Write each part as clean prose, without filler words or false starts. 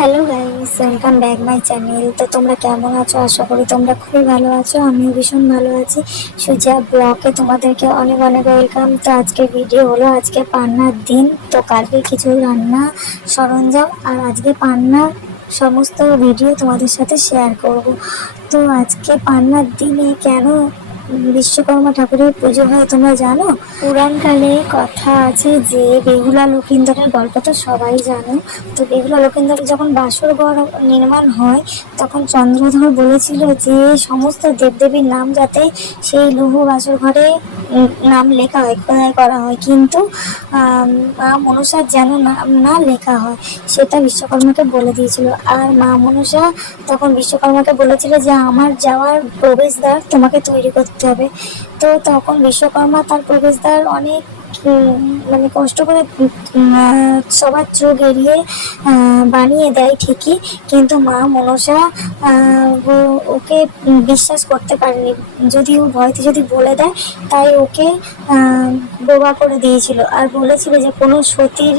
Hello guys, welcome back my channel. তো তোমরা কেমন আছো? আশা করি তোমরা খুবই ভালো আছো। আমিও ভীষণ ভালো আছি। সুজা ব্লগে তোমাদেরকে অনেক অনেক ওয়েলকাম। তো আজকে ভিডিও হলো আজকে পান্নার দিন। তো কালকে কিছু রান্না সরঞ্জাম আর আজকে পান্নার সমস্ত ভিডিও তোমাদের সাথে শেয়ার করব। তো আজকে পান্নার দিনে কেন বিশ্বকর্মা ঠাকুরের পুজো হয় তোমরা জানো? পুরাণকালে কথা আছে যে বেহুলা লক্ষিন্দরের গল্প তো সবাই জানো। তো বেহুলা লক্ষিন্দরের যখন বাসর ঘর নির্মাণ হয় তখন চন্দ্রধর বলেছিল যে সমস্ত দেবদেবীর নাম যাতে সেই লৌহ বাসর ঘরে নাম লেখা হয়, খোদাই করা হয়, কিন্তু মা মনসার যেন নাম না লেখা হয় সেটা বিশ্বকর্মাকে বলে দিয়েছিল। আর মা মনসা তখন বিশ্বকর্মাকে বলেছিল যে আমার যাওয়ার প্রবেশদ্বার তোমাকে তৈরি করতে হবে। তো তখন বিশ্বকর্মা তার প্রবেশদ্বার অনেক মানে কষ্ট করে সবার চোখ এড়িয়ে বানিয়ে দেয় ঠিকই, কিন্তু মা মনসা ওকে বিশ্বাস করতে পারেনি। যদি ও ভয়তে যদি বলে দেয় তাই ওকে বোবা করে দিয়েছিল আর বলেছিল যে কোনো সতীর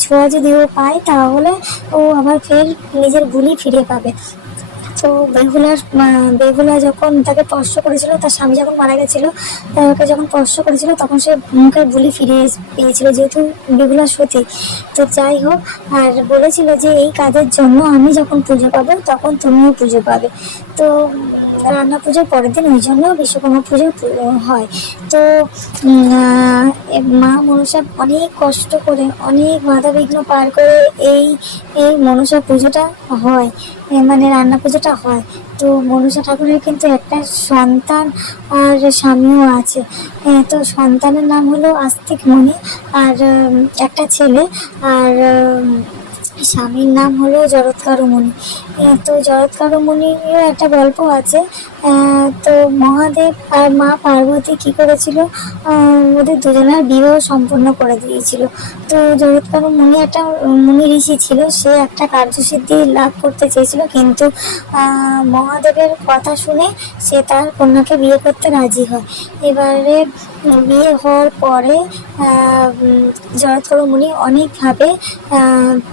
ছোঁয়া যদি ও পায় তাহলে ও আবার ফের নিজের ভুলি ফিরে পাবে। তো বেহুলা যখন তাকে স্পর্শ করেছিল, তার স্বামী যখন মারা গেছিল তাকে যখন স্পর্শ করেছিল তখন সে মুখে বুলি ফিরে পেয়েছিল, যেহেতু বেহুলা সতী। তো যাই হোক, আর বলেছিল যে এই কাজের জন্য আমি যখন পুজো পাবো তখন তুমিও পুজো পাবে। তো রান্না পুজোর পরের দিন ওই জন্য বিশ্বকর্মা পুজো হয়। তো মা মনসা অনেক কষ্ট করে অনেক বাধা বিঘ্ন পার করে এই এই মনসা পুজোটা হয়, মানে রান্না পুজোটা হয়। তো মনসা ঠাকুরের কিন্তু একটা সন্তান আর স্বামীও আছে। তো সন্তানের নাম হলো আস্তিক মণি আর একটা ছেলে, আর স্বামীর নাম হলো জরৎকারুমণি। তো জরৎকারুমণিরও একটা গল্প আছে। তো মহাদেব আর মা পার্বতী কি করেছিল, ওদের দুজনের বিবাহ সম্পন্ন করে দিয়েছিল। তো জরৎকারুমণি একটা মুনি ঋষি ছিল, সে একটা কার্যসিদ্ধি লাভ করতে চেয়েছিল, কিন্তু মহাদেবের কথা শুনে সে তার কন্যাকে বিয়ে করতে রাজি হয়। এবারে বিয়ে হওয়ার পরে জরৎকারুমণি অনেকভাবে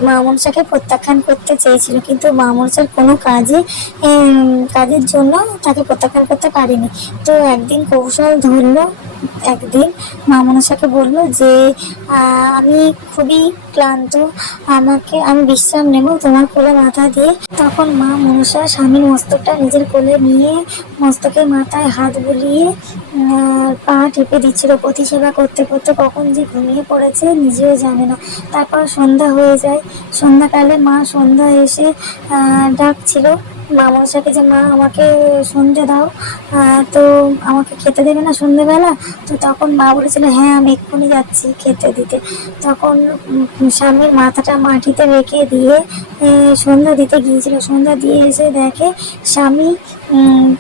মা মনসাকে প্রত্যাখ্যান করতে চেয়েছিল, কিন্তু মা মনসার কোনো কাজের জন্য তাকে প্রত্যাখ্যান করতে পারেনি। তো একদিন কৌশল ধরলো, একদিন মা মনসাকে বললো যে আমি খুবই ক্লান্ত, আমি বিশ্রাম নেব তোমার কোলে মাথা দিয়ে। তখন মা মনসা স্বামীর মস্তকটা নিজের কোলে নিয়ে মস্তকে মাথায় হাত বুলিয়ে পা টিপে দিচ্ছিল। পতি সেবা করতে করতে কখন যে ঘুমিয়ে পড়েছে নিজেও জানে না। তারপর সন্ধ্যা হয়ে যায়। সন্ধ্যাকালে মা সন্ধ্যা এসে ডাকছিল মা মনসাকে যে মা আমাকে সন্ধে দাও, তো আমাকে খেতে দেবে না সন্ধ্যেবেলা? তো তখন মা বলেছিল হ্যাঁ আমি এক্ষুনি যাচ্ছি খেতে দিতে। তখন স্বামীর মাথাটা মাটিতে রেখে দিয়ে সন্ধ্যা দিতে গিয়েছিল। সন্ধ্যা দিয়ে এসে দেখে স্বামী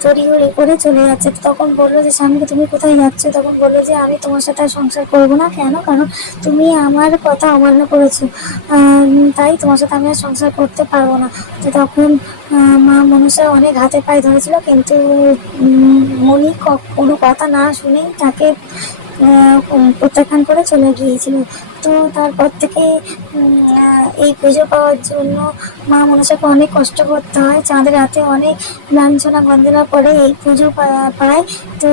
তড়িঘড়ি করে চলে যাচ্ছে। তখন বললো যে স্বামীকে তুমি কোথায় যাচ্ছ? তখন বললো যে আমি তোমার সাথে আর সংসার করবো না। কেন? কারণ তুমি আমার কথা অমান্য করেছো, তাই তোমার সাথে আমি আর সংসার করতে পারবো না। তো তখন মা মনসা অনেক হাতে পায়ে ধরেছিল, কিন্তু মণি কোনো কথা না শুনেই তাকে প্রত্যাখ্যান করে চলে গিয়েছিল। তো তারপর থেকে এই পুজো পাওয়ার জন্য মা মনসাকে অনেক কষ্ট করতে হয়, চাঁদের রাতে অনেক লাঞ্ছনা গঞ্জনা করে এই পুজো পায়। তো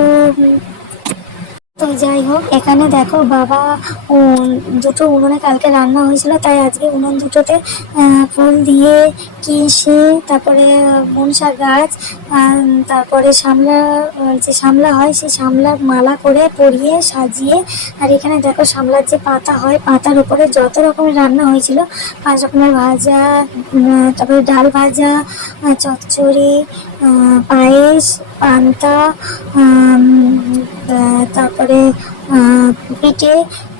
তো যাই হোক, এখানে দেখো বাবা দুটো উনুনে কালকে রান্না হয়েছিল, তাই আজকে উনুন দুটোতে ফুল দিয়ে কিসে, তারপরে মনসা গাছ, তারপরে যে শামলা হয় সেই শামলার মালা করে পরিয়ে সাজিয়ে, আর এখানে দেখো শামলার যে পাতা হয় পাতার উপরে যত রকমের রান্না হয়েছিল, 5 রকমের ভাজা, তারপরে ডাল ভাজা, চচ্চড়ি, পায়েস, পান্তা, তারপরে পিঠে,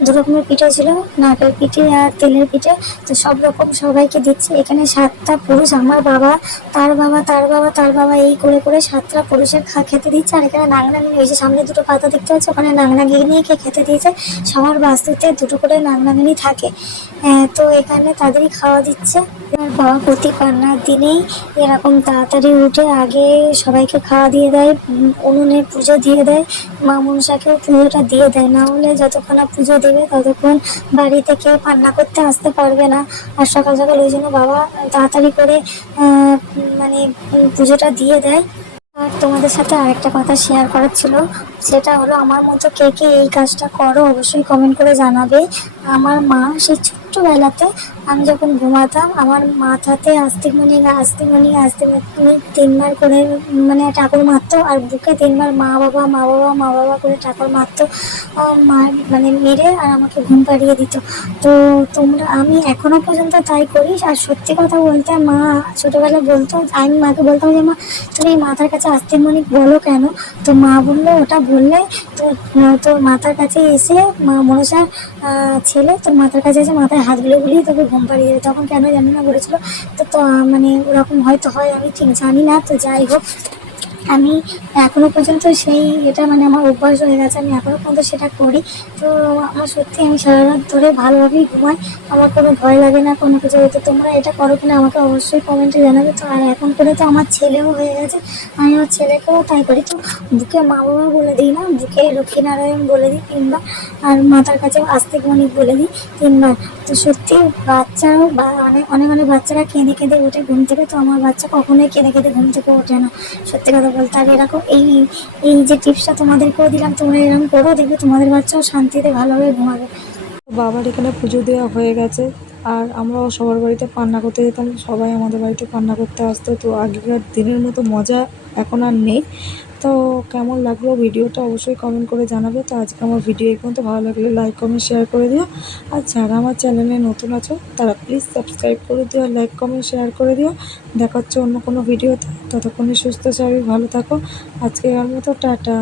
2 রকমের পিঠে ছিল, নারকেল পিঠে আর তেলের পিঠে। তো সব রকম সবাইকে দিচ্ছে। এখানে 7টা পুরুষ, আমার বাবা, তার বাবা, তার বাবা, তার বাবা, এই করে করে 7টা পুরুষের খেতে দিচ্ছে। আর এখানে নাগনাগিনী, ওই যে সামনে দুটো পাতা দেখতে পাচ্ছি ওখানে নাগনাগিনীকে খেতে দিয়েছে। সবার বাস্তুতে দুটো করে নাগনাগিনী থাকে। তো এখানে তাদেরই খাওয়া দিচ্ছে। বাবা প্রতি পান্নার দিনেই এরকম তাড়াতাড়ি উঠে আগে সবাইকে খাওয়া দিয়ে দেয়, উনুনে পুজো দিয়ে দেয়, মা মনসাকেও পুজোটা দিয়ে দেয়। না হলে যতক্ষণ যতক্ষণ না পুজো দেবে ততক্ষণ বাড়িতে কেউ রান্না করতে আসতে পারবে না। আর সকাল সকাল ওই জন্য বাবা তাড়াতাড়ি করে মানে পুজোটা দিয়ে দেয়। আর তোমাদের সাথে আরেকটা কথা শেয়ার করার ছিল, সেটা হলো আমার মতো কে কে এই কাজটা করো অবশ্যই কমেন্ট করে জানাবে। আমার মা সেই ছোট্টবেলাতে আমি যখন ঘুমাতাম আমার মাথাতে আস্তে 3বার করে মানে ঠাকুর মারতো, আর বুকে 3বার মা বাবা মা বাবা মা বাবা করে ঠাকুর মারতো। মা মানে মেরে আর আমাকে ঘুম পাড়িয়ে দিত। তো আমি এখনো পর্যন্ত তাই করি। আর সত্যি কথা বলতে মা ছোটবেলায় বলতো, আমি মাকে বলতাম যে মা তুমি মাথার কাছে আস্তিকমণিক বলো কেন? তো মা বললো ওটা বললে তো তোর মাথার কাছে এসে মা মনসার ছেলে তোর মাথার কাছে এসে মাথায় হাত বুলিয়ে তোকে ঘুম পাড়িয়ে দেবে। তখন কেন জানি না বলেছিল। তো মানে ওরকম হয়তো হয়, আমি ঠিক জানি না। তো যাই হোক, আমি এখনো পর্যন্ত সেই এটা মানে আমার অভ্যাস হয়ে গেছে, আমি এখনো পর্যন্ত সেটা করি। তো আমার সত্যি আমি সারা রাত ধরে ভালোভাবেই ঘুমাই, আমার কোনো ভয় লাগে না কোনো কিছু। তো তোমরা এটা করো কিনা আমাকে অবশ্যই কমেন্টে জানাবে। তো আর এখন করে তো আমার ছেলেও হয়ে গেছে, আমি আমার ছেলেকেও তাই করি। তো বুকে মা বাবা বলে দিই না, বুকে লক্ষ্মীনারায়ণ বলে দিই 3বার, আর মাথার কাছে আস্তিক মণিক বলে দিই 3বার। তো সত্যি বাচ্চাও বা অনেক অনেক অনেক বাচ্চারা কেঁদে কেঁদে ওঠে ঘুম থেকে, তো আমার বাচ্চা কখনোই কেঁদে কেঁদে ঘুম থেকে ওঠে না, সত্যি কথা বলতে। আর এরকম এই যে টিপসটা তোমাদেরকেও দিলাম, তোমরা এরকম করো, দেখবে তোমাদের বাচ্চাও শান্তিতে ভালোভাবে ঘুমাবে। বাবার এখানে পুজো দেওয়া হয়ে গেছে। আর আমরাও সবার বাড়িতে পান্না করতে যেতাম, সবাই আমাদের বাড়িতে পান্না করতে আসতো। তো আগেকার দিনের মতো মজা এখন আর নেই। তো কেমন লাগলো ভিডিওটা অবশ্যই কমেন্ট করে জানাবে। তো আজকে আমার ভিডিও এই পর্যন্ত, ভালো লাগলে লাইক কমেন্ট শেয়ার করে দিও। আর যারা আমার চ্যানেলে নতুন আছো তারা প্লিজ সাবস্ক্রাইব করে দিও, আর লাইক কমেন্ট শেয়ার করে দিও। দেখা হচ্ছে অন্য কোনো ভিডিওতে, ততক্ষণে সুস্থ স্বাভাবিক ভালো থাকো। আজকের মতো টাটা।